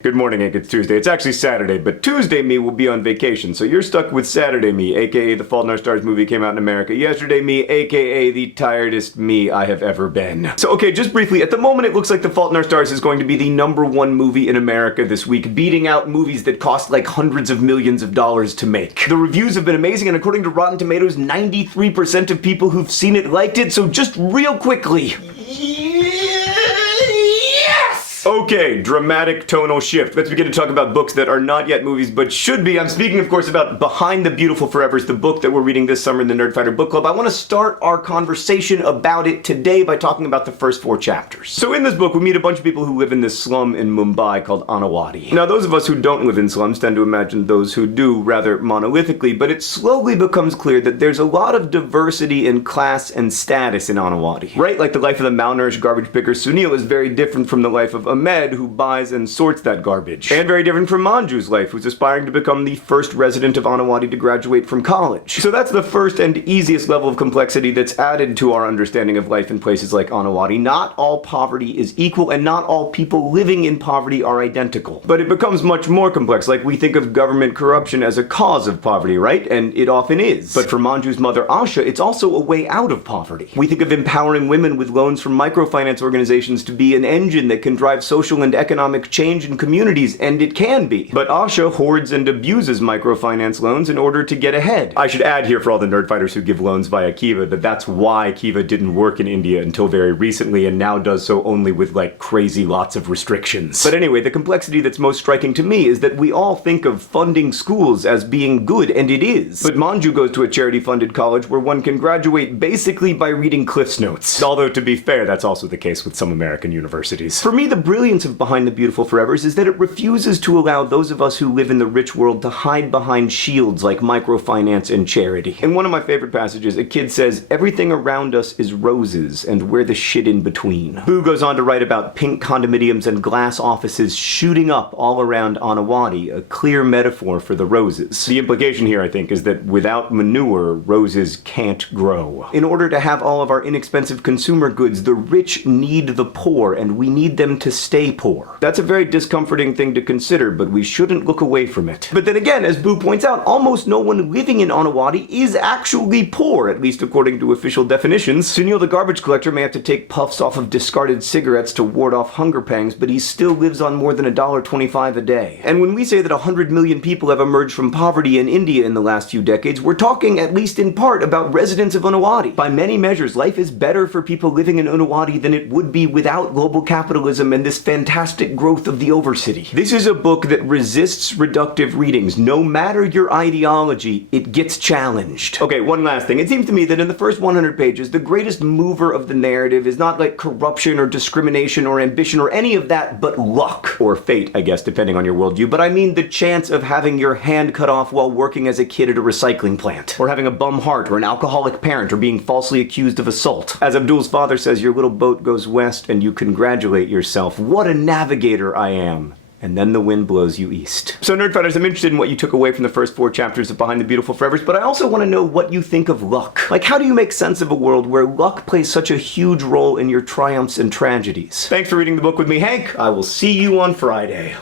Good morning, Hank. It's Tuesday. It's actually Saturday, but Tuesday me will be on vacation, so you're stuck with Saturday me, aka The Fault in Our Stars movie came out in America yesterday me, aka the tiredest me I have ever been. So okay, just briefly, at the moment it looks like The Fault in Our Stars is going to be the #1 movie in America this week, beating out movies that cost like hundreds of millions of dollars to make. The reviews have been amazing, and according to Rotten Tomatoes, 93% of people who've seen it liked it, so just real quickly. Okay, dramatic tonal shift. Let's begin to talk about books that are not yet movies, but should be. I'm speaking, of course, about Behind the Beautiful Forevers, the book that we're reading this summer in the Nerdfighter Book Club. I want to start our conversation about it today by talking about the first 4 chapters. So in this book, we meet a bunch of people who live in this slum in Mumbai called Anawadi. Now, those of us who don't live in slums tend to imagine those who do rather monolithically, but it slowly becomes clear that there's a lot of diversity in class and status in Anawadi. Right? Like the life of the malnourished garbage picker Sunil is very different from the life of Ahmed, who buys and sorts that garbage. And very different from Manju's life, who's aspiring to become the first resident of Anawadi to graduate from college. So that's the first and easiest level of complexity that's added to our understanding of life in places like Anawadi. Not all poverty is equal, and not all people living in poverty are identical. But it becomes much more complex, like we think of government corruption as a cause of poverty, right? And it often is. But for Manju's mother, Asha, it's also a way out of poverty. We think of empowering women with loans from microfinance organizations to be an engine that can drive social and economic change in communities, and it can be. But Asha hoards and abuses microfinance loans in order to get ahead. I should add here for all the nerdfighters who give loans via Kiva that that's why Kiva didn't work in India until very recently and now does so only with like crazy lots of restrictions. But anyway, the complexity that's most striking to me is that we all think of funding schools as being good, and it is. But Manju goes to a charity-funded college where one can graduate basically by reading Cliff's Notes. Although, to be fair, that's also the case with some American universities. For me, the brilliance of Behind the Beautiful Forevers is that it refuses to allow those of us who live in the rich world to hide behind shields like microfinance and charity. In one of my favorite passages, a kid says, "Everything around us is roses, and we're the shit in between." Boo goes on to write about pink condominiums and glass offices shooting up all around Anawadi, a clear metaphor for the roses. The implication here, I think, is that without manure, roses can't grow. In order to have all of our inexpensive consumer goods, the rich need the poor, and we need them to stay poor. That's a very discomforting thing to consider, but we shouldn't look away from it. But then again, as Boo points out, almost no one living in Anawadi is actually poor, at least according to official definitions. Sunil the garbage collector may have to take puffs off of discarded cigarettes to ward off hunger pangs, but he still lives on more than $1.25 a day. And when we say that 100 million people have emerged from poverty in India in the last few decades, we're talking, at least in part, about residents of Anawadi. By many measures, life is better for people living in Anawadi than it would be without global capitalism and this fantastic growth of the overcity. This is a book that resists reductive readings. No matter your ideology, it gets challenged. Okay, one last thing. It seems to me that in the first 100 pages, the greatest mover of the narrative is not like corruption or discrimination or ambition or any of that, but luck. Or fate, I guess, depending on your worldview. But I mean the chance of having your hand cut off while working as a kid at a recycling plant. Or having a bum heart, or an alcoholic parent, or being falsely accused of assault. As Abdul's father says, your little boat goes west and you congratulate yourself. What a navigator I am. And then the wind blows you east. So Nerdfighters, I'm interested in what you took away from the first 4 chapters of Behind the Beautiful Forevers, but I also want to know what you think of luck. Like, how do you make sense of a world where luck plays such a huge role in your triumphs and tragedies? Thanks for reading the book with me, Hank. I will see you on Friday.